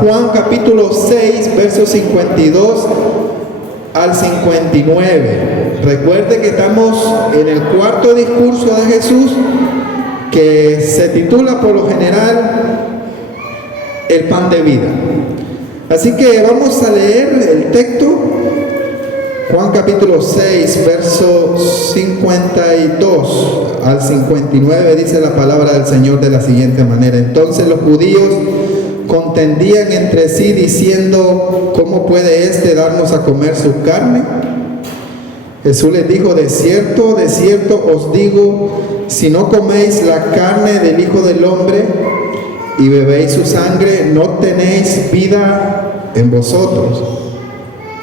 Juan capítulo 6, versos 52 al 59. Recuerde que estamos en el cuarto discurso de Jesús, que se titula por lo general el pan de vida. Así que vamos a leer el texto. Juan capítulo 6, versos 52 al 59, dice la palabra del Señor de la siguiente manera: entonces los judíos contendían entre sí diciendo: ¿cómo puede éste darnos a comer su carne? Jesús les dijo: de cierto os digo, si no coméis la carne del Hijo del Hombre y bebéis su sangre, no tenéis vida en vosotros.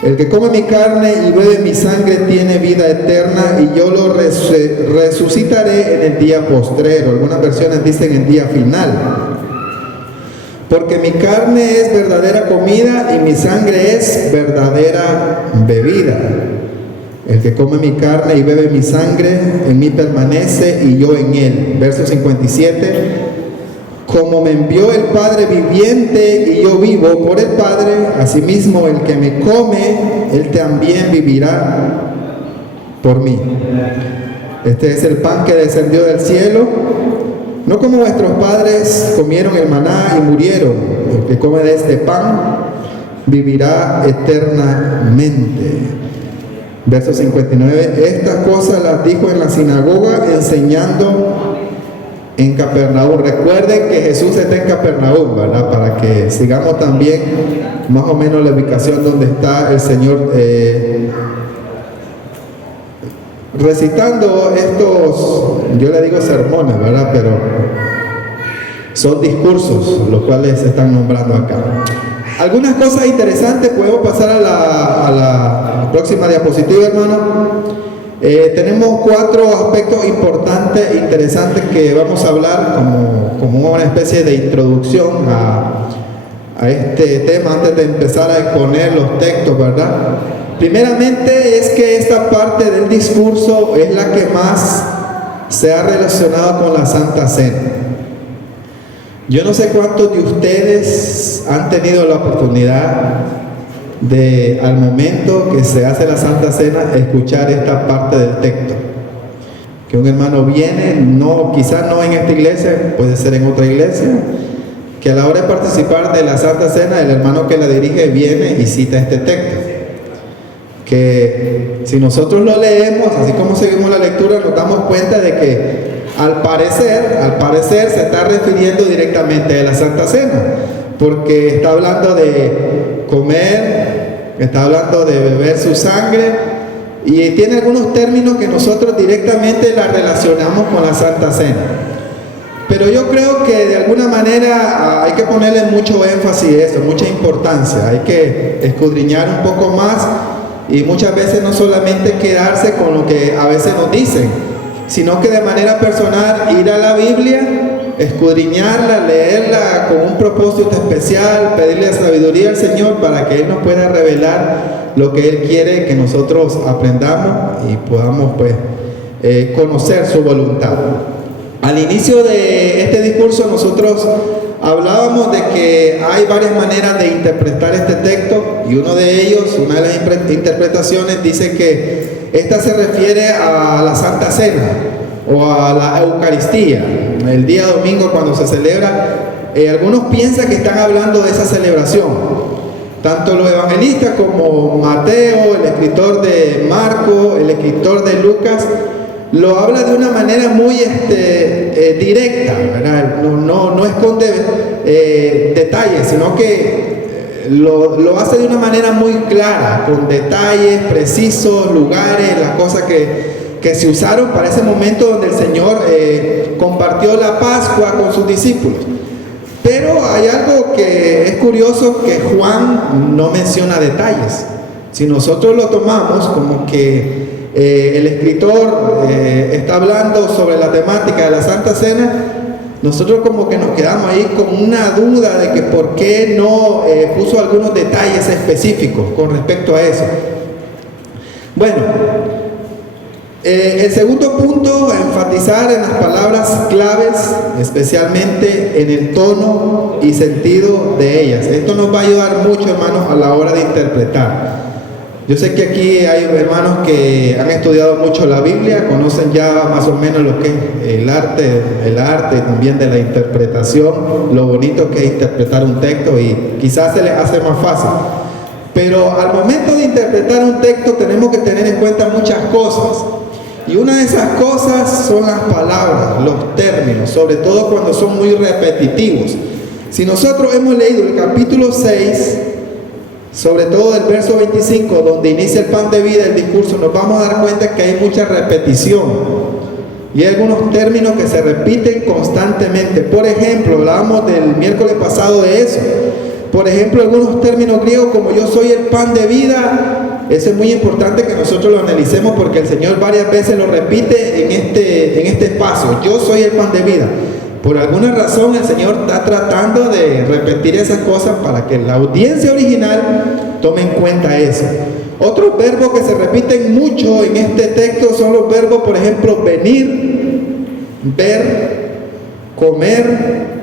El que come mi carne y bebe mi sangre tiene vida eterna, y yo lo resucitaré en el día postrero. Algunas versiones dicen el día final. Porque mi carne es verdadera comida y mi sangre es verdadera bebida. El que come mi carne y bebe mi sangre, en mí permanece y yo en él. Verso 57. Como me envió el Padre viviente y yo vivo por el Padre, asimismo el que me come, él también vivirá por mí. Este es el pan que descendió del cielo, no como vuestros padres comieron el maná y murieron. El que come de este pan vivirá eternamente. Verso 59. Estas cosas las dijo en la sinagoga, enseñando en Capernaum. Recuerden que Jesús está en Capernaum, ¿verdad? Para que sigamos también más o menos la ubicación donde está el Señor recitando estos, yo le digo sermones, ¿verdad? Pero son discursos los cuales se están nombrando acá. Algunas cosas interesantes, podemos pasar a la próxima diapositiva, hermano. Tenemos 4 aspectos importantes e interesantes que vamos a hablar como una especie de introducción a este tema antes de empezar a exponer los textos, ¿verdad? Primeramente es que esta parte del discurso es la que más se ha relacionado con la Santa Cena. Yo no sé cuántos de ustedes han tenido la oportunidad de, al momento que se hace la Santa Cena, escuchar esta parte del texto. Que un hermano viene, quizás no en esta iglesia, puede ser en otra iglesia, que a la hora de participar de la Santa Cena, el hermano que la dirige viene y cita este texto. Que si nosotros lo leemos, así como seguimos la lectura, nos damos cuenta de que al parecer se está refiriendo directamente a la Santa Cena, porque está hablando de comer, está hablando de beber su sangre, y tiene algunos términos que nosotros directamente la relacionamos con la Santa Cena. Pero yo creo que de alguna manera hay que ponerle mucho énfasis a eso, mucha importancia, hay que escudriñar un poco más, y muchas veces no solamente quedarse con lo que a veces nos dicen, sino que de manera personal ir a la Biblia, escudriñarla, leerla con un propósito especial, pedirle sabiduría al Señor para que Él nos pueda revelar lo que Él quiere que nosotros aprendamos y podamos conocer su voluntad. Al inicio de este discurso nosotros hablábamos de que hay varias maneras de interpretar este texto, y una de las interpretaciones dice que esta se refiere a la Santa Cena o a la Eucaristía, el día domingo cuando se celebra. Algunos piensan que están hablando de esa celebración. Tanto los evangelistas como Mateo, el escritor de Marco, el escritor de Lucas, lo habla de una manera muy directa, ¿verdad? No esconde detalles, sino que lo hace de una manera muy clara, con detalles precisos, lugares, las cosas que se usaron para ese momento donde el Señor compartió la Pascua con sus discípulos. Pero hay algo que es curioso, que Juan no menciona detalles. Si nosotros lo tomamos como que el escritor está hablando sobre la temática de la Santa Cena, nosotros como que nos quedamos ahí con una duda de que por qué no puso algunos detalles específicos con respecto a eso. Bueno, El segundo punto, enfatizar en las palabras claves, especialmente en el tono y sentido de ellas. Esto nos va a ayudar mucho, hermanos, a la hora de interpretar. Yo sé que aquí hay hermanos que han estudiado mucho la Biblia, conocen ya más o menos lo que es el arte también de la interpretación, lo bonito que es interpretar un texto, y quizás se les hace más fácil. Pero al momento de interpretar un texto tenemos que tener en cuenta muchas cosas. Y una de esas cosas son las palabras, los términos, sobre todo cuando son muy repetitivos. Si nosotros hemos leído el capítulo 6, sobre todo el verso 25, donde inicia el pan de vida, el discurso, nos vamos a dar cuenta que hay mucha repetición. Y hay algunos términos que se repiten constantemente. Por ejemplo, hablábamos del miércoles pasado de eso. Por ejemplo, algunos términos griegos como yo soy el pan de vida. Eso es muy importante que nosotros lo analicemos, porque el Señor varias veces lo repite en este espacio. Yo soy el pan de vida. Por alguna razón el Señor está tratando de repetir esas cosas para que la audiencia original tome en cuenta eso. Otros verbos que se repiten mucho en este texto son los verbos, por ejemplo, venir, ver, comer.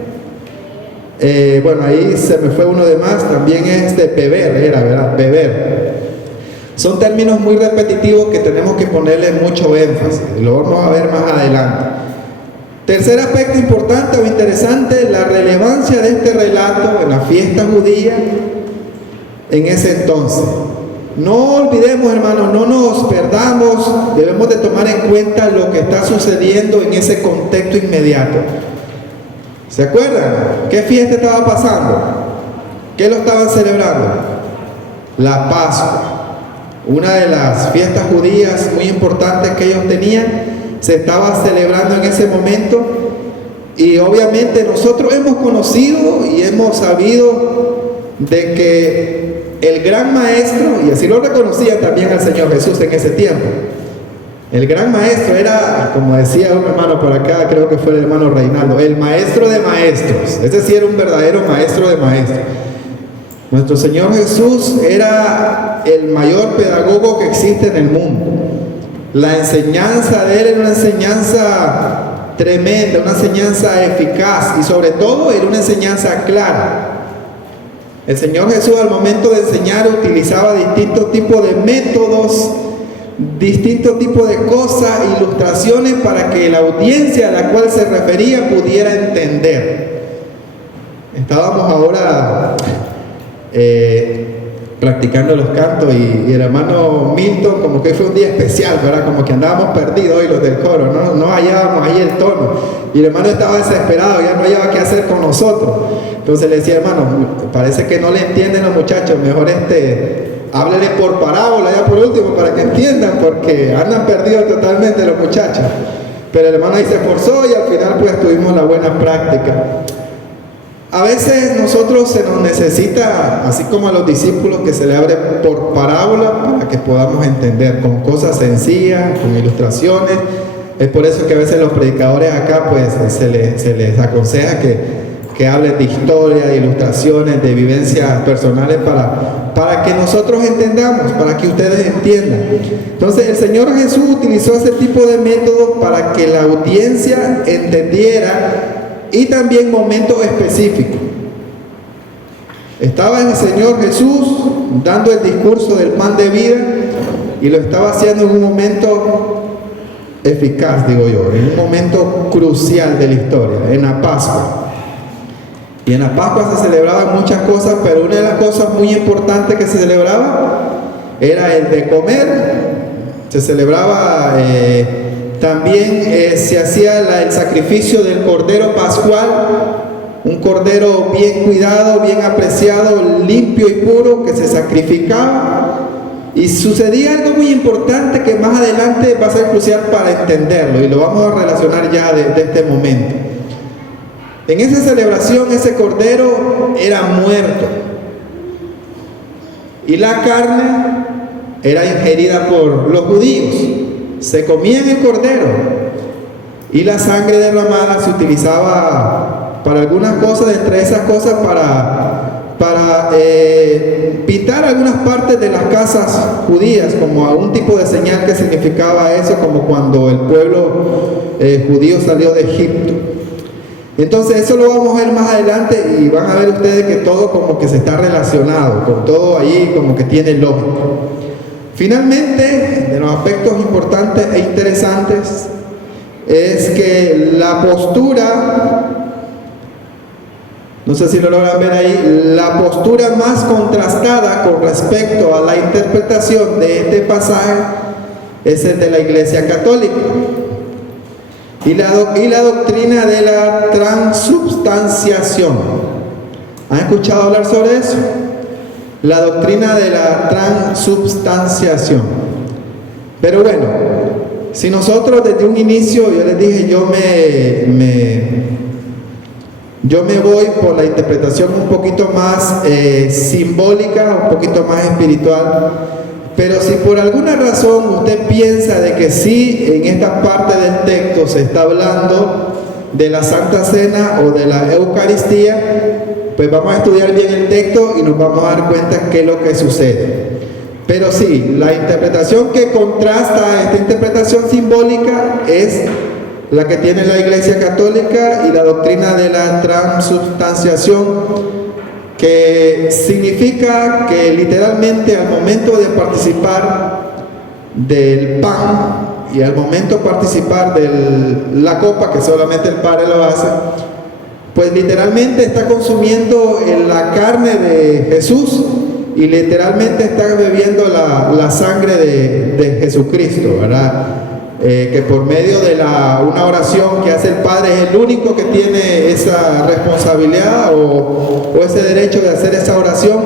Bueno, ahí se me fue uno de más, también es de beber, era, ¿verdad? Beber. Son términos muy repetitivos que tenemos que ponerle mucho énfasis, y lo vamos a ver más adelante. Tercer aspecto importante o interesante, la relevancia de este relato en la fiesta judía en ese entonces. No olvidemos, hermanos, no nos perdamos, debemos de tomar en cuenta lo que está sucediendo en ese contexto inmediato. ¿Se acuerdan? ¿Qué fiesta estaba pasando? ¿Qué lo estaban celebrando? La Pascua. Una de las fiestas judías muy importantes que ellos tenían, se estaba celebrando en ese momento. Y obviamente nosotros hemos conocido y hemos sabido de que el gran maestro, y así lo reconocía también al Señor Jesús en ese tiempo, el gran maestro era, como decía un hermano por acá, creo que fue el hermano Reinaldo, el maestro de maestros. Es decir, era un verdadero maestro de maestros. Nuestro Señor Jesús era el mayor pedagogo que existe en el mundo. La enseñanza de Él era una enseñanza tremenda, una enseñanza eficaz, y sobre todo era una enseñanza clara. El Señor Jesús, al momento de enseñar, utilizaba distintos tipos de métodos, distintos tipos de cosas, ilustraciones, para que la audiencia a la cual se refería pudiera entender. Estábamos ahora practicando los cantos, y el hermano Milton, como que fue un día especial, ¿verdad? Como que andábamos perdidos hoy los del coro, no hallábamos ahí el tono, y el hermano estaba desesperado, ya no hallaba qué hacer con nosotros. Entonces le decía, hermano, parece que no le entienden los muchachos, mejor háblele por parábola ya por último para que entiendan, porque andan perdidos totalmente los muchachos. Pero el hermano ahí se esforzó, y al final pues tuvimos la buena práctica. A veces nosotros se nos necesita, así como a los discípulos, que se le abre por parábola para que podamos entender, con cosas sencillas, con ilustraciones. Es por eso que a veces los predicadores acá pues se les aconseja que hablen de historia, de ilustraciones, de vivencias personales para que nosotros entendamos, para que ustedes entiendan. Entonces el Señor Jesús utilizó ese tipo de métodos para que la audiencia entendiera, y también momentos específicos. Estaba el Señor Jesús dando el discurso del pan de vida, y lo estaba haciendo en un momento eficaz, digo yo, en un momento crucial de la historia, en la Pascua. Y en la Pascua se celebraban muchas cosas, pero una de las cosas muy importantes que se celebraba era el de comer. Se celebraba también se hacía el sacrificio del cordero pascual, un cordero bien cuidado, bien apreciado, limpio y puro, que se sacrificaba. Y sucedía algo muy importante que más adelante va a ser crucial para entenderlo, y lo vamos a relacionar ya de este momento. En esa celebración, ese cordero era muerto, y la carne era ingerida por los judíos. Se comían el cordero, y la sangre derramada se utilizaba para algunas cosas, entre esas cosas para pintar algunas partes de las casas judías como a un tipo de señal que significaba eso, como cuando el pueblo judío salió de Egipto. Entonces eso lo vamos a ver más adelante y van a ver ustedes que todo como que se está relacionado, con todo ahí como que tiene lógica. Finalmente, de los aspectos importantes e interesantes es que la postura, no sé si lo logran ver ahí, la postura más contrastada con respecto a la interpretación de este pasaje es el de la Iglesia Católica y la doctrina de la transubstanciación. ¿Han escuchado hablar sobre eso? La doctrina de la transubstanciación. Pero bueno, si nosotros desde un inicio, yo les dije, yo me voy por la interpretación un poquito más simbólica, un poquito más espiritual. Pero si por alguna razón usted piensa de que sí, en esta parte del texto se está hablando de la Santa Cena o de la Eucaristía, pues vamos a estudiar bien el texto y nos vamos a dar cuenta qué es lo que sucede. Pero sí, la interpretación que contrasta esta interpretación simbólica es la que tiene la Iglesia Católica y la doctrina de la transubstanciación, que significa que literalmente al momento de participar del pan y al momento de participar de la copa, que solamente el Padre lo hace, pues literalmente está consumiendo la carne de Jesús y literalmente está bebiendo la sangre de Jesucristo, ¿verdad? Que por medio de una oración que hace el Padre es el único que tiene esa responsabilidad o ese derecho de hacer esa oración,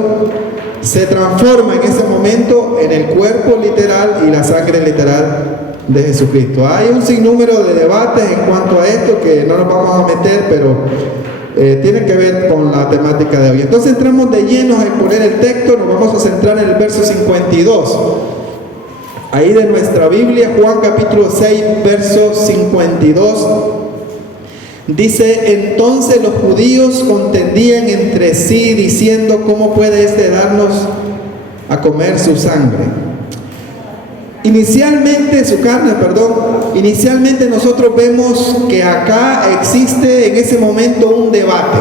se transforma en ese momento en el cuerpo literal y la sangre literal de Jesucristo. Hay un sinnúmero de debates en cuanto a esto que no nos vamos a meter, pero tiene que ver con la temática de hoy. Entonces entramos de lleno a exponer el texto. Nos vamos a centrar en el verso 52 ahí de nuestra Biblia, Juan capítulo 6, verso 52. Dice: entonces los judíos contendían entre sí diciendo, ¿cómo puede este darnos a comer su sangre? Inicialmente nosotros vemos que acá existe en ese momento un debate.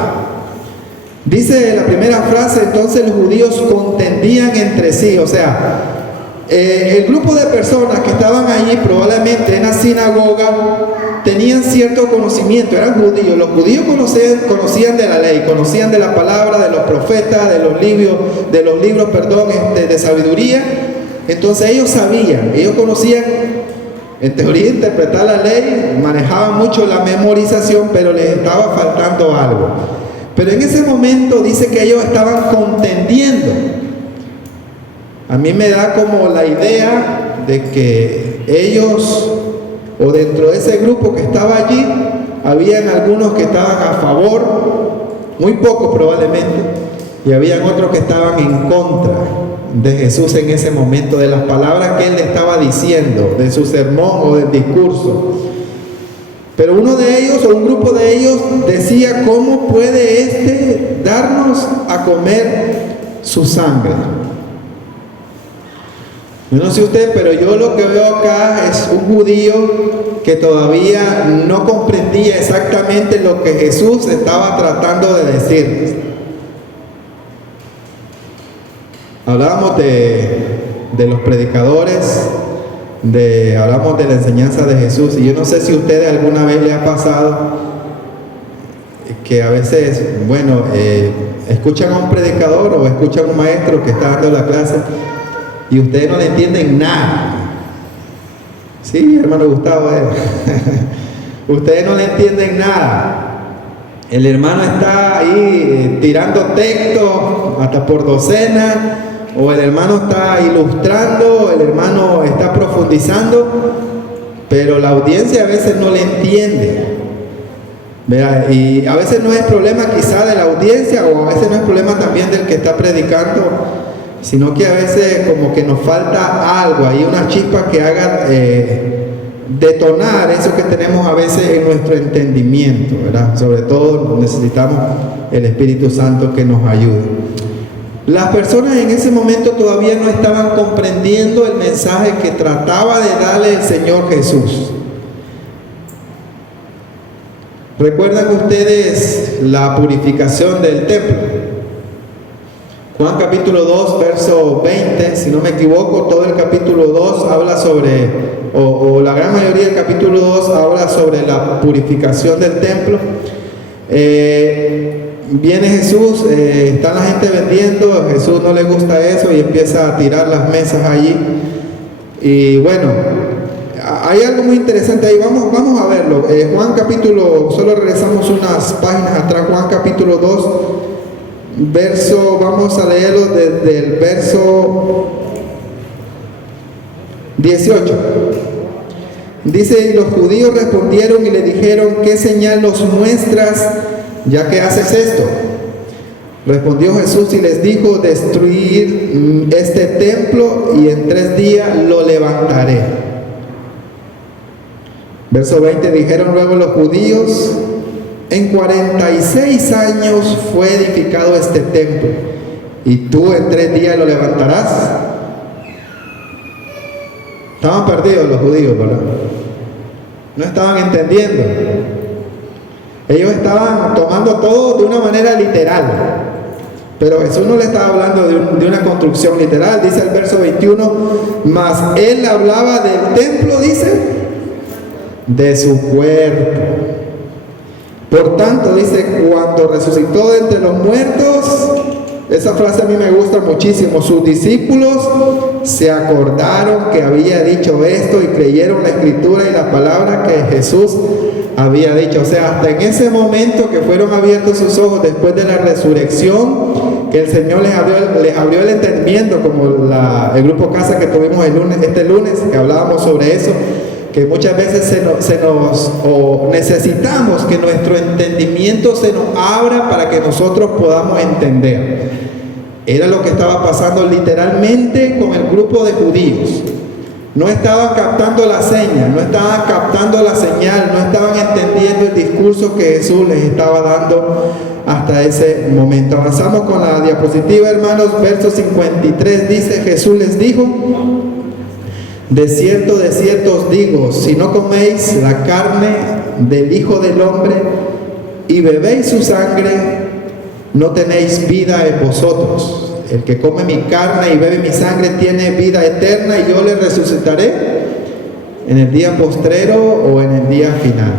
Dice la primera frase: entonces los judíos contendían entre sí, o sea, el grupo de personas que estaban allí probablemente en la sinagoga tenían cierto conocimiento, eran judíos. Los judíos conocían de la ley, conocían de la palabra, de los profetas, de los libros de sabiduría. Entonces ellos sabían, ellos conocían en teoría interpretar la ley, manejaban mucho la memorización, pero les estaba faltando algo. Pero en ese momento dice que ellos estaban contendiendo. A mí me da como la idea de que ellos, o dentro de ese grupo que estaba allí, habían algunos que estaban a favor, muy pocos probablemente, y habían otros que estaban en contra de Jesús en ese momento, de las palabras que él le estaba diciendo, de su sermón o del discurso. Pero uno de ellos, o un grupo de ellos, decía, ¿cómo puede darnos a comer su sangre? Yo no sé usted, pero yo lo que veo acá es un judío que todavía no comprendía exactamente lo que Jesús estaba tratando de decirles. Hablábamos de los predicadores, hablamos de la enseñanza de Jesús, y yo no sé si a ustedes alguna vez les ha pasado que a veces, escuchan a un predicador o escuchan a un maestro que está dando la clase y ustedes no le entienden nada. Sí, hermano Gustavo, ustedes no le entienden nada. El hermano está ahí tirando texto hasta por docena, o el hermano está ilustrando, el hermano está profundizando, pero la audiencia a veces no le entiende. ¿Vea? Y a veces no es problema quizá de la audiencia, o a veces no es problema también del que está predicando, sino que a veces como que nos falta algo, hay una chispa que haga detonar eso que tenemos a veces en nuestro entendimiento, ¿verdad? Sobre todo necesitamos el Espíritu Santo que nos ayude. Las personas en ese momento todavía no estaban comprendiendo el mensaje que trataba de darle el Señor Jesús. ¿Recuerdan ustedes la purificación del templo? Juan capítulo 2, verso 20, si no me equivoco, todo el capítulo 2 habla sobre, o la gran mayoría del capítulo 2 habla sobre la purificación del templo. Viene Jesús, está la gente vendiendo, a Jesús no le gusta eso y empieza a tirar las mesas allí. Y bueno, hay algo muy interesante ahí, vamos a verlo. Juan capítulo, solo regresamos unas páginas atrás, Juan capítulo 2, verso, vamos a leerlo desde el verso 18. Dice: y los judíos respondieron y le dijeron: ¿qué señal nos muestras, ya que haces esto? Respondió Jesús y les dijo: destruir este templo y en 3 días lo levantaré. Verso 20, dijeron luego los judíos: en 46 años fue edificado este templo, y tú en 3 días lo levantarás. Estaban perdidos los judíos, ¿verdad? No estaban entendiendo. Ellos estaban tomando todo de una manera literal, pero Jesús no le estaba hablando de una construcción literal. Dice el verso 21, mas él hablaba del templo, dice, de su cuerpo. Por tanto, dice, cuando resucitó de entre los muertos, esa frase a mí me gusta muchísimo, sus discípulos se acordaron que había dicho esto y creyeron la escritura y la palabra que Jesús había dicho. O sea, hasta en ese momento que fueron abiertos sus ojos después de la resurrección, que el Señor les abrió el entendimiento, como el grupo Casa que tuvimos este lunes, que hablábamos sobre eso, que muchas veces necesitamos que nuestro entendimiento se nos abra para que nosotros podamos entender. Era lo que estaba pasando literalmente con el grupo de judíos. No estaban captando la seña, no estaban captando la señal, no estaban entendiendo el discurso que Jesús les estaba dando hasta ese momento. Avanzamos con la diapositiva, hermanos. Verso 53 dice: Jesús les dijo: de cierto os digo, si no coméis la carne del Hijo del Hombre y bebéis su sangre, no tenéis vida en vosotros. El que come mi carne y bebe mi sangre tiene vida eterna, y yo le resucitaré en el día postrero o en el día final.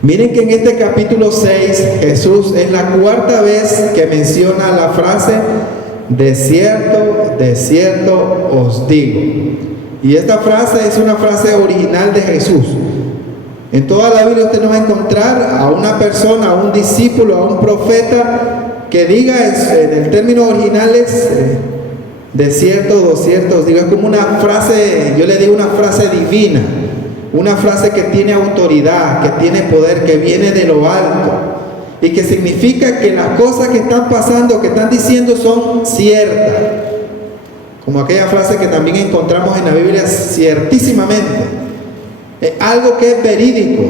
Miren que en este capítulo 6 Jesús es la 4ª vez que menciona la frase: de cierto os digo. Y esta frase es una frase original de Jesús. En toda la Biblia usted no va a encontrar a una persona, a un discípulo, a un profeta que diga en el término original es de cierto os digo. Es como una frase, yo le digo una frase divina, una frase que tiene autoridad, que tiene poder, que viene de lo alto y que significa que las cosas que están pasando, que están diciendo, son ciertas. Como aquella frase que también encontramos en la Biblia: ciertísimamente. Algo que es verídico,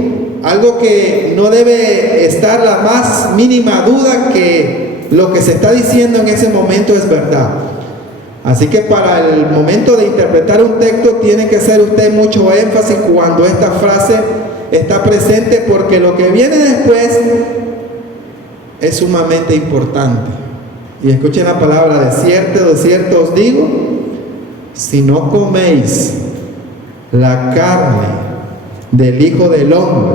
algo que no debe estar la más mínima duda que lo que se está diciendo en ese momento es verdad. Así que para el momento de interpretar un texto tiene que hacer usted mucho énfasis cuando esta frase está presente, porque lo que viene después es sumamente importante. Y escuchen la palabra: de cierto os digo, si no coméis la carne del Hijo del Hombre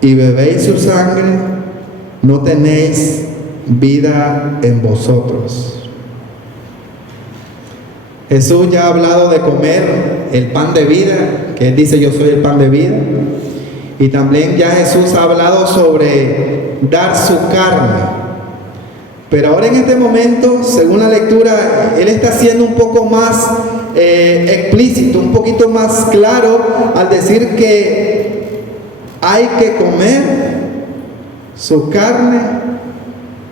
y bebéis su sangre, no tenéis vida en vosotros. Jesús ya ha hablado de comer el pan de vida, que Él dice: yo soy el pan de vida. Y también ya Jesús ha hablado sobre dar su carne. Pero ahora en este momento, según la lectura, Él está siendo un poco más explícito, un poquito más claro al decir que hay que comer su carne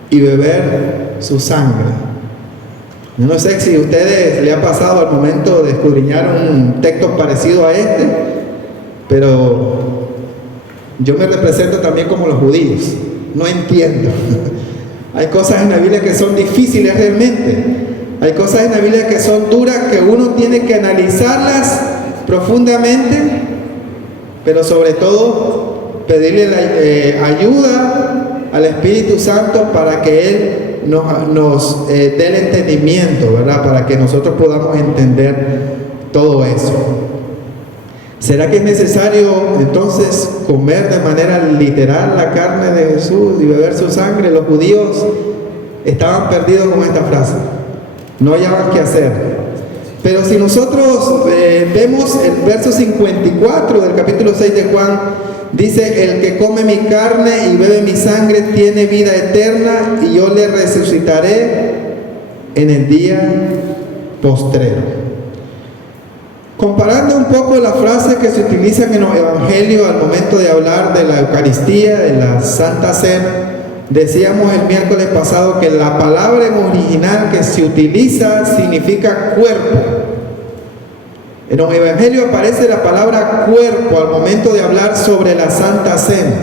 y beber su sangre. Yo no sé si a ustedes les ha pasado al momento de escudriñar un texto parecido a este, pero yo me represento también como los judíos, no entiendo. Hay cosas en la Biblia que son difíciles realmente, hay cosas en la Biblia que son duras, que uno tiene que analizarlas profundamente, pero sobre todo pedirle ayuda al Espíritu Santo para que Él nos dé el entendimiento, ¿verdad? Para que nosotros podamos entender todo eso. ¿Será que es necesario entonces comer de manera literal la carne de Jesús y beber su sangre? Los judíos estaban perdidos con esta frase, no hallaban qué hacer. Pero si nosotros vemos el verso 54 del capítulo 6 de Juan, dice: el que come mi carne y bebe mi sangre tiene vida eterna, y yo le resucitaré en el día postrero. Comparando un poco las frases que se utilizan en los evangelios al momento de hablar de la Eucaristía, de la Santa Cena, decíamos el miércoles pasado que la palabra en original que se utiliza significa cuerpo. En los evangelios aparece la palabra cuerpo al momento de hablar sobre la Santa Cena.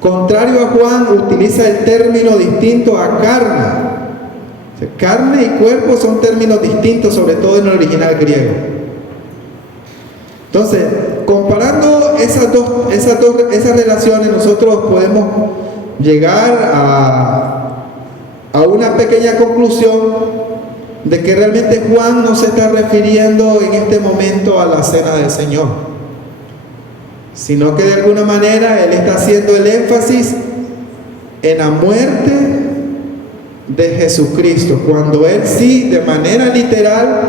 Contrario a Juan, utiliza el término distinto a carne. O sea, carne y cuerpo son términos distintos, sobre todo en el original griego. Entonces, comparando esas relaciones, nosotros podemos llegar a una pequeña conclusión de que realmente Juan no se está refiriendo en este momento a la cena del Señor, sino que de alguna manera él está haciendo el énfasis en la muerte de Jesucristo, cuando él sí, de manera literal,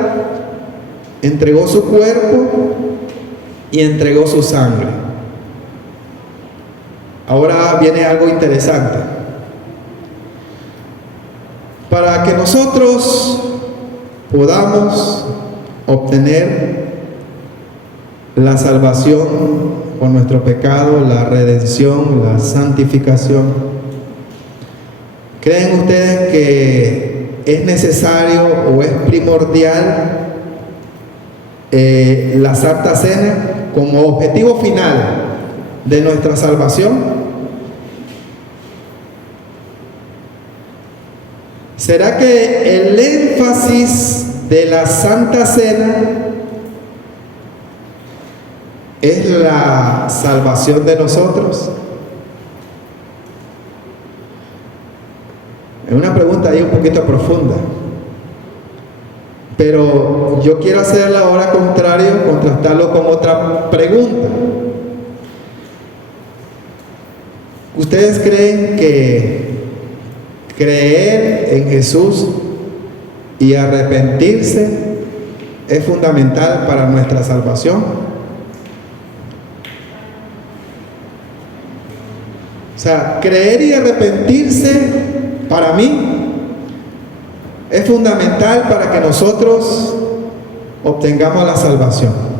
entregó su cuerpo y entregó su sangre. Ahora viene algo interesante. Para que nosotros podamos obtener la salvación por nuestro pecado, la redención, la santificación, ¿creen ustedes que es necesario o es primordial la Santa Cena como objetivo final de nuestra salvación? ¿Será que el énfasis de la Santa Cena es la salvación de nosotros? Es una pregunta ahí un poquito profunda, pero yo quiero hacerla ahora contrario, contrastarlo con otra pregunta. ¿Ustedes creen que creer en Jesús y arrepentirse es fundamental para nuestra salvación? O sea, creer y arrepentirse para mí es fundamental para que nosotros obtengamos la salvación.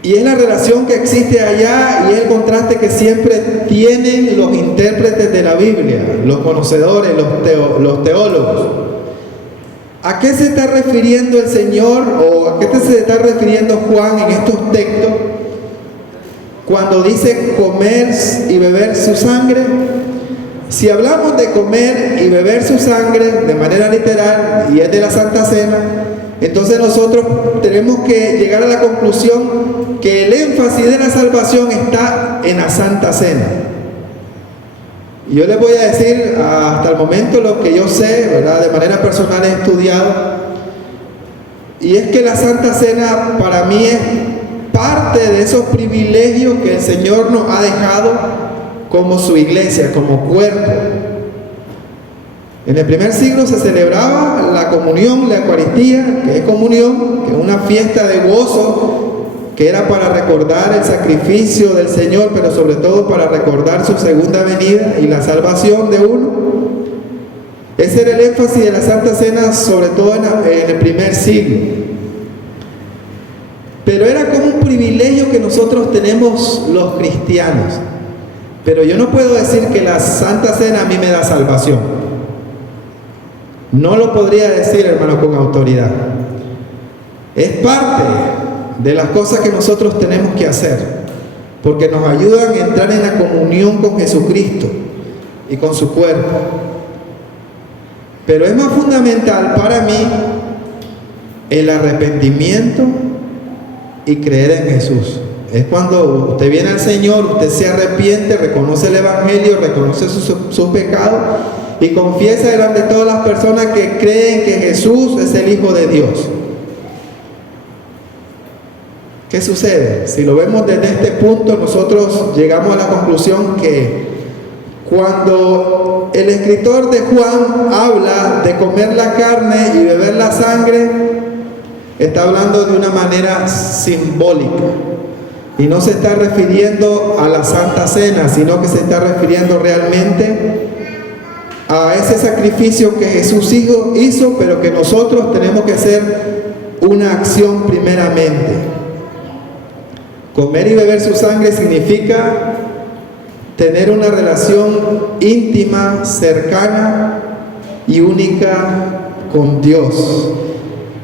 Y es la relación que existe allá y es el contraste que siempre tienen los intérpretes de la Biblia, los conocedores, los teólogos. ¿A qué se está refiriendo el Señor o a qué se está refiriendo Juan en estos textos cuando dice comer y beber su sangre? Si hablamos de comer y beber su sangre de manera literal y es de la Santa Cena, entonces nosotros tenemos que llegar a la conclusión que el énfasis de la salvación está en la Santa Cena. Y yo les voy a decir hasta el momento lo que yo sé, ¿verdad? De manera personal he estudiado, y es que la Santa Cena para mí es parte de esos privilegios que el Señor nos ha dejado como su iglesia, como cuerpo. En el primer siglo se celebraba la comunión, la Eucaristía, que es comunión, que es una fiesta de gozo, que era para recordar el sacrificio del Señor, pero sobre todo para recordar su segunda venida y la salvación de uno. Ese era el énfasis de la Santa Cena, sobre todo en el primer siglo. Pero era como un privilegio que nosotros tenemos los cristianos. Pero yo no puedo decir que la Santa Cena a mí me da salvación. No lo podría decir, hermano, con autoridad. Es parte de las cosas que nosotros tenemos que hacer, porque nos ayudan a entrar en la comunión con Jesucristo y con su cuerpo. Pero es más fundamental para mí el arrepentimiento y creer en Jesús. Es cuando usted viene al Señor, usted se arrepiente, reconoce el Evangelio, reconoce sus pecados y confiesa delante de todas las personas que creen que Jesús es el Hijo de Dios. ¿Qué sucede? Si lo vemos desde este punto, nosotros llegamos a la conclusión que cuando el escritor de Juan habla de comer la carne y beber la sangre, está hablando de una manera simbólica. Y no se está refiriendo a la Santa Cena, sino que se está refiriendo realmente a ese sacrificio que Jesús hizo, pero que nosotros tenemos que hacer una acción primeramente. Comer y beber su sangre significa tener una relación íntima, cercana y única con Dios.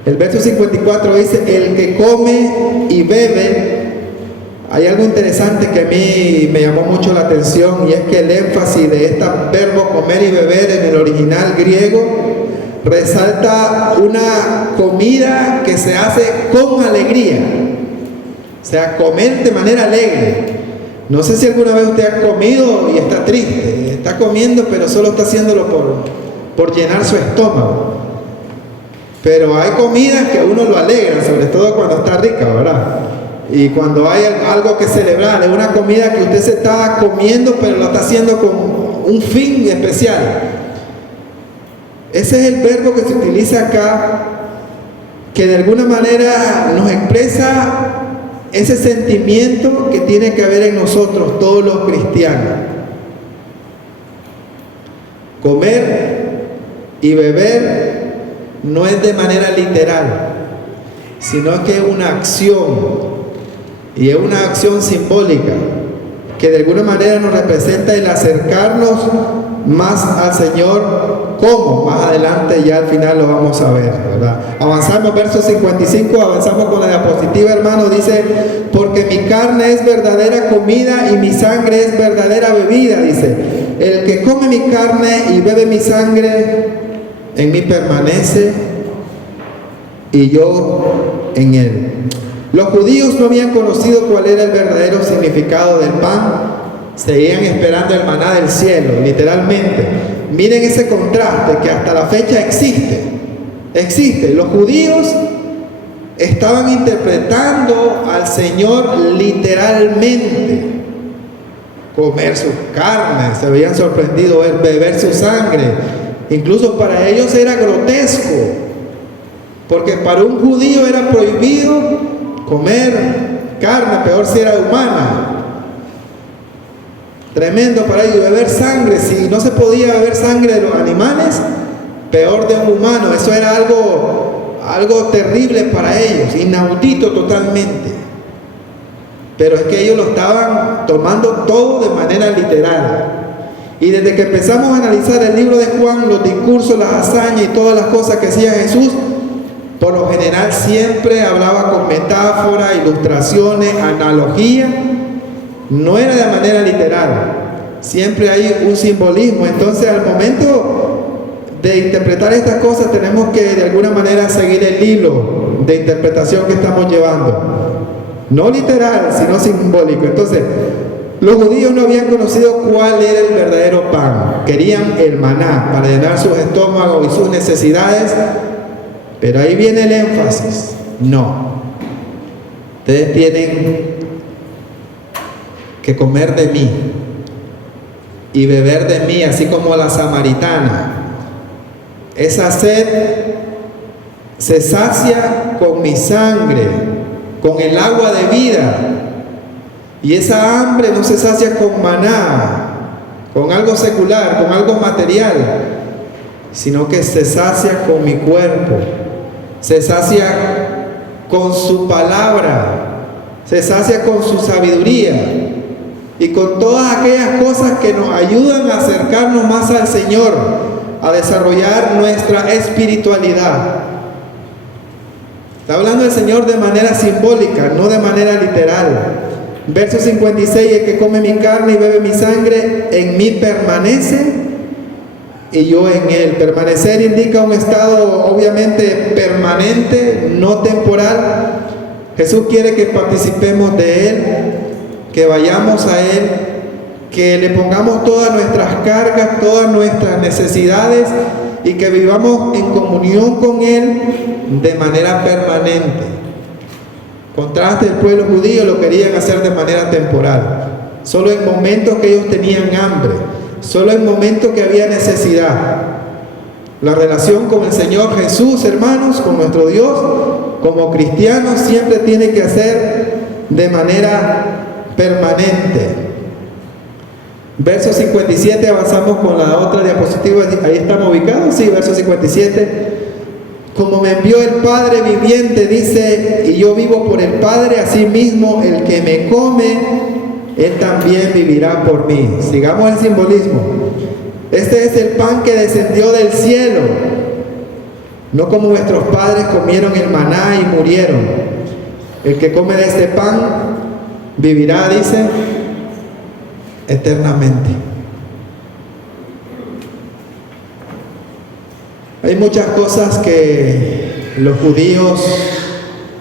El verso 54 dice: el que come y bebe. Hay algo interesante que a mí me llamó mucho la atención, y es que el énfasis de este verbo comer y beber en el original griego resalta una comida que se hace con alegría, o sea, comer de manera alegre. No sé si alguna vez usted ha comido y está triste, está comiendo pero solo está haciéndolo por llenar su estómago. Pero hay comidas que a uno lo alegran, sobre todo cuando está rica, ¿verdad? Y cuando hay algo que celebrar, es una comida que usted se está comiendo, pero lo está haciendo con un fin especial. Ese es el verbo que se utiliza acá, que de alguna manera nos expresa ese sentimiento que tiene que haber en nosotros, todos los cristianos. Comer y beber no es de manera literal, sino que es una acción. Y es una acción simbólica que de alguna manera nos representa el acercarnos más al Señor. ¿Cómo? Más adelante, ya al final lo vamos a ver, ¿verdad? Avanzamos, verso 55, avanzamos con la diapositiva, hermano. Dice: porque mi carne es verdadera comida y mi sangre es verdadera bebida. Dice: el que come mi carne y bebe mi sangre, en mí permanece y yo en él. Los judíos no habían conocido cuál era el verdadero significado del pan. Seguían esperando el maná del cielo, literalmente. Miren ese contraste que hasta la fecha existe. Los judíos estaban interpretando al Señor literalmente. Comer su carne, se habían sorprendido ver beber su sangre. Incluso para ellos era grotesco, porque para un judío era prohibido comer carne, peor si era humana. Tremendo para ellos. Beber sangre, si no se podía beber sangre de los animales, peor de un humano. Eso era algo terrible para ellos, inaudito totalmente. Pero es que ellos lo estaban tomando todo de manera literal. Y desde que empezamos a analizar el libro de Juan, los discursos, las hazañas y todas las cosas que hacía Jesús, por lo general siempre hablaba con metáforas, ilustraciones, analogías. No era de manera literal. Siempre hay un simbolismo. Entonces, al momento de interpretar estas cosas, tenemos que de alguna manera seguir el hilo de interpretación que estamos llevando. No literal, sino simbólico. Entonces, los judíos no habían conocido cuál era el verdadero pan. Querían el maná para llenar sus estómagos y sus necesidades. Pero ahí viene el énfasis. No. Ustedes tienen que comer de mí y beber de mí, así como la samaritana. Esa sed se sacia con mi sangre, con el agua de vida. Y esa hambre no se sacia con maná, con algo secular, con algo material, sino que se sacia con mi cuerpo, se sacia con su palabra, se sacia con su sabiduría y con todas aquellas cosas que nos ayudan a acercarnos más al Señor, a desarrollar nuestra espiritualidad. Está hablando el Señor de manera simbólica, no de manera literal. Verso 56, el que come mi carne y bebe mi sangre, en mí permanece y yo en él. Permanecer indica un estado obviamente permanente, no temporal. Jesús quiere que participemos de Él, que vayamos a Él, que le pongamos todas nuestras cargas, todas nuestras necesidades y que vivamos en comunión con Él de manera permanente. Contraste, el pueblo judío lo querían hacer de manera temporal, solo en momentos que ellos tenían hambre, solo en momentos que había necesidad. La relación con el Señor Jesús, hermanos, con nuestro Dios, como cristianos, siempre tiene que ser de manera permanente. Verso 57, avanzamos con la otra diapositiva, ahí estamos ubicados, sí, verso 57. Como me envió el Padre viviente, dice, y yo vivo por el Padre, así mismo el que me come, él también vivirá por mí. Sigamos el simbolismo. Este es el pan que descendió del cielo, no como nuestros padres comieron el maná y murieron. El que come de este pan vivirá, dice, eternamente. Hay muchas cosas que los judíos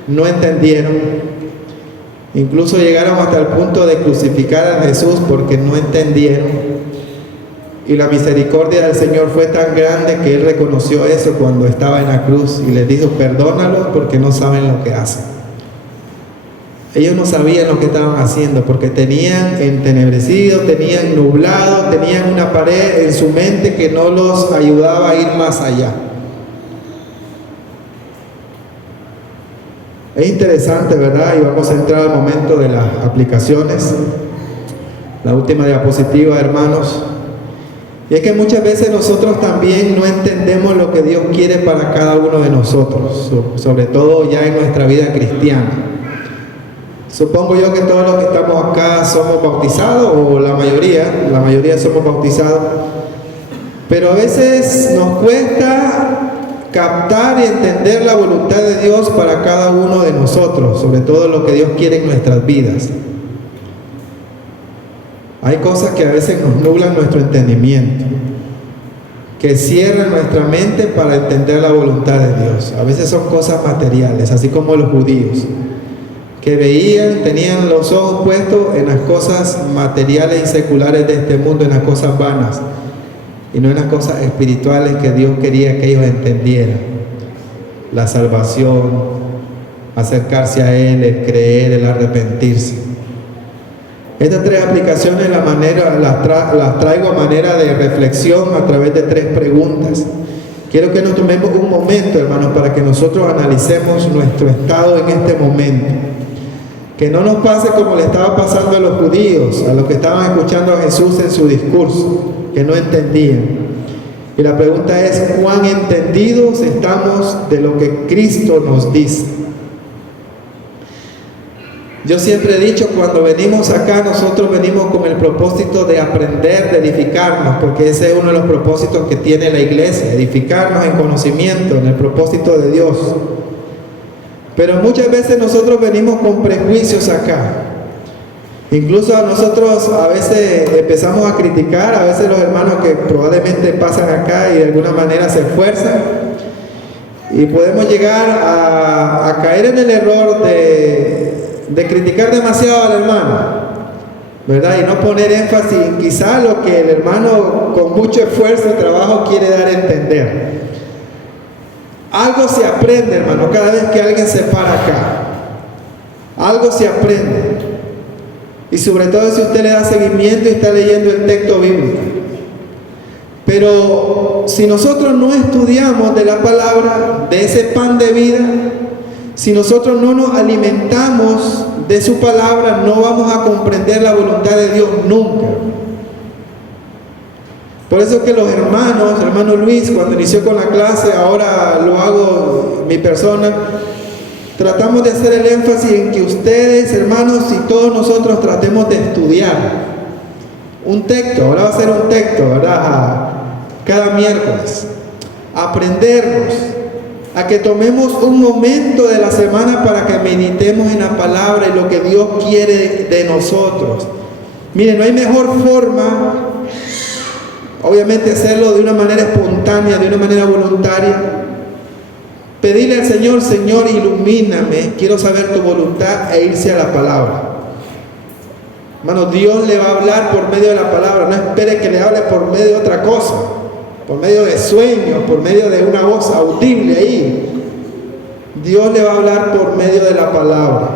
no entendieron. Incluso llegaron hasta el punto de crucificar a Jesús porque no entendieron. Y la misericordia del Señor fue tan grande que Él reconoció eso cuando estaba en la cruz y les dijo, perdónalos porque no saben lo que hacen. Ellos no sabían lo que estaban haciendo porque tenían entenebrecido, tenían nublado, tenían una pared en su mente que no los ayudaba a ir más allá. Es interesante, ¿verdad? Y vamos a entrar al momento de las aplicaciones. La última diapositiva, hermanos. Y es que muchas veces nosotros también no entendemos lo que Dios quiere para cada uno de nosotros, sobre todo ya en nuestra vida cristiana. Supongo yo que todos los que estamos acá somos bautizados, o la mayoría somos bautizados, pero a veces nos cuesta captar y entender la voluntad de Dios para cada uno de nosotros, sobre todo lo que Dios quiere en nuestras vidas. Hay cosas que a veces nos nublan nuestro entendimiento, que cierran nuestra mente para entender la voluntad de Dios. A veces son cosas materiales, así como los judíos, que veían, tenían los ojos puestos en las cosas materiales y seculares de este mundo, en las cosas vanas, y no en las cosas espirituales que Dios quería que ellos entendieran. La salvación, acercarse a Él, el creer, el arrepentirse. Estas tres aplicaciones las traigo a manera de reflexión a través de tres preguntas. Quiero que nos tomemos un momento, hermanos, para que nosotros analicemos nuestro estado en este momento. Que no nos pase como le estaba pasando a los judíos, a los que estaban escuchando a Jesús en su discurso, que no entendían. Y la pregunta es, ¿cuán entendidos estamos de lo que Cristo nos dice? Yo siempre he dicho, cuando venimos acá, nosotros venimos con el propósito de aprender, de edificarnos, porque ese es uno de los propósitos que tiene la iglesia, edificarnos en conocimiento, en el propósito de Dios. Pero muchas veces nosotros venimos con prejuicios acá. Incluso nosotros a veces empezamos a criticar, a veces los hermanos que probablemente pasan acá y de alguna manera se esfuerzan, y podemos llegar a caer en el error de criticar demasiado al hermano, ¿verdad? Y no poner énfasis en quizá lo que el hermano con mucho esfuerzo y trabajo quiere dar a entender. Algo se aprende, hermano, cada vez que alguien se para acá. Algo se aprende. Y sobre todo si usted le da seguimiento y está leyendo el texto bíblico. Pero si nosotros no estudiamos de la palabra, de ese pan de vida, si nosotros no nos alimentamos de su palabra, no vamos a comprender la voluntad de Dios nunca. Por eso que los hermano Luis, cuando inició con la clase, ahora lo hago mi persona, tratamos de hacer el énfasis en que ustedes, hermanos, y todos nosotros tratemos de estudiar un texto. Ahora va a ser un texto, ¿verdad? Cada miércoles. Aprendernos. a que tomemos un momento de la semana para que meditemos en la palabra y lo que Dios quiere de nosotros. Miren, no hay mejor forma, obviamente hacerlo de una manera espontánea, de una manera voluntaria. Pedirle al Señor, Señor, ilumíname, quiero saber tu voluntad, e irse a la palabra. Hermano, Dios le va a hablar por medio de la palabra. No espere que le hable por medio de otra cosa, por medio de sueños, por medio de una voz audible ahí. Dios le va a hablar por medio de la palabra.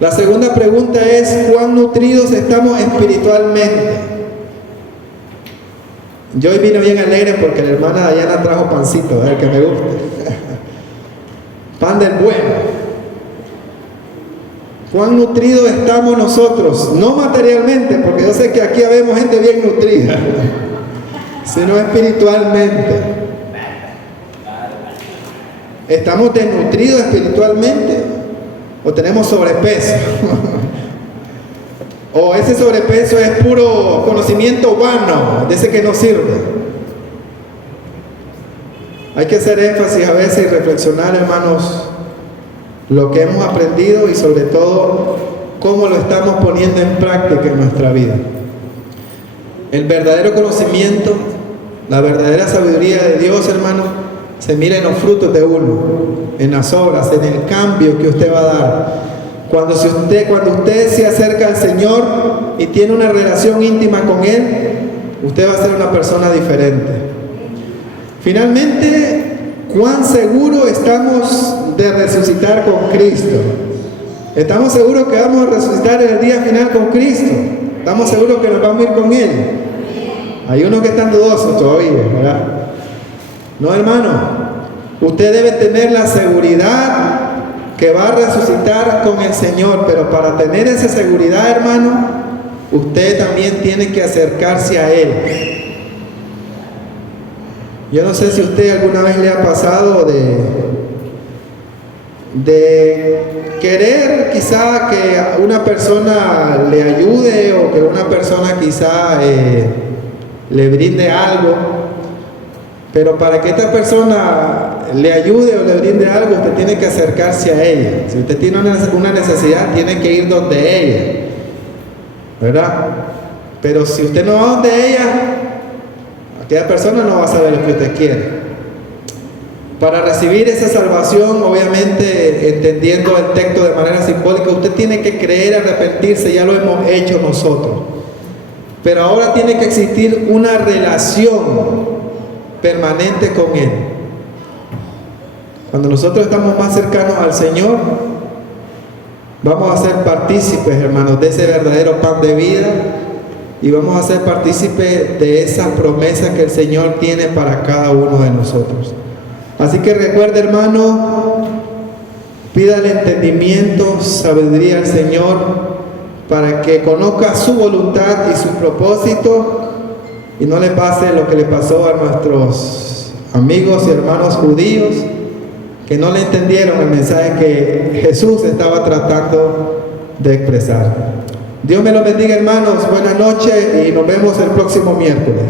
La segunda pregunta es: ¿cuán nutridos estamos espiritualmente? Yo hoy vine bien alegre porque la hermana Dayana trajo pancito, el que me gusta. Pan del bueno. ¿Cuán nutridos estamos nosotros? No materialmente, porque yo sé que aquí habemos gente bien nutrida, sino espiritualmente. ¿Estamos desnutridos espiritualmente? ¿O tenemos sobrepeso? ¿O ese sobrepeso es puro conocimiento vano, de ese que no sirve? Hay que hacer énfasis a veces y reflexionar, hermanos, lo que hemos aprendido y sobre todo cómo lo estamos poniendo en práctica en nuestra vida. El verdadero conocimiento, la verdadera sabiduría de Dios, hermano, se mira en los frutos de uno, en las obras, en el cambio que usted va a dar. Cuando usted se acerca al Señor y tiene una relación íntima con Él, usted va a ser una persona diferente. Finalmente, ¿cuán seguro estamos de resucitar con Cristo? ¿Estamos seguros que vamos a resucitar en el día final con Cristo? ¿Estamos seguros que nos vamos a ir con Él? Hay unos que están dudosos todavía, ¿verdad? No, hermano. Usted debe tener la seguridad que va a resucitar con el Señor, pero para tener esa seguridad, hermano, usted también tiene que acercarse a Él. Yo no sé si usted alguna vez le ha pasado de querer quizá que una persona le ayude o que una persona quizá le brinde algo, pero para que esta persona le ayude o le brinde algo, usted tiene que acercarse a ella. Si usted tiene una necesidad, tiene que ir donde ella, ¿verdad? Pero si usted no va donde ella, aquella persona no va a saber lo que usted quiere. Para recibir esa salvación, obviamente entendiendo el texto de manera simbólica, usted tiene que creer, arrepentirse, ya lo hemos hecho nosotros. Pero ahora tiene que existir una relación permanente con Él. Cuando nosotros estamos más cercanos al Señor, vamos a ser partícipes, hermanos, de ese verdadero pan de vida. Y vamos a ser partícipes de esas promesas que el Señor tiene para cada uno de nosotros. Así que recuerde, hermano, pídale entendimiento, sabiduría al Señor para que conozca su voluntad y su propósito y no le pase lo que le pasó a nuestros amigos y hermanos judíos, que no le entendieron el mensaje que Jesús estaba tratando de expresar. Dios me lo bendiga, hermanos. Buenas noches y nos vemos el próximo miércoles.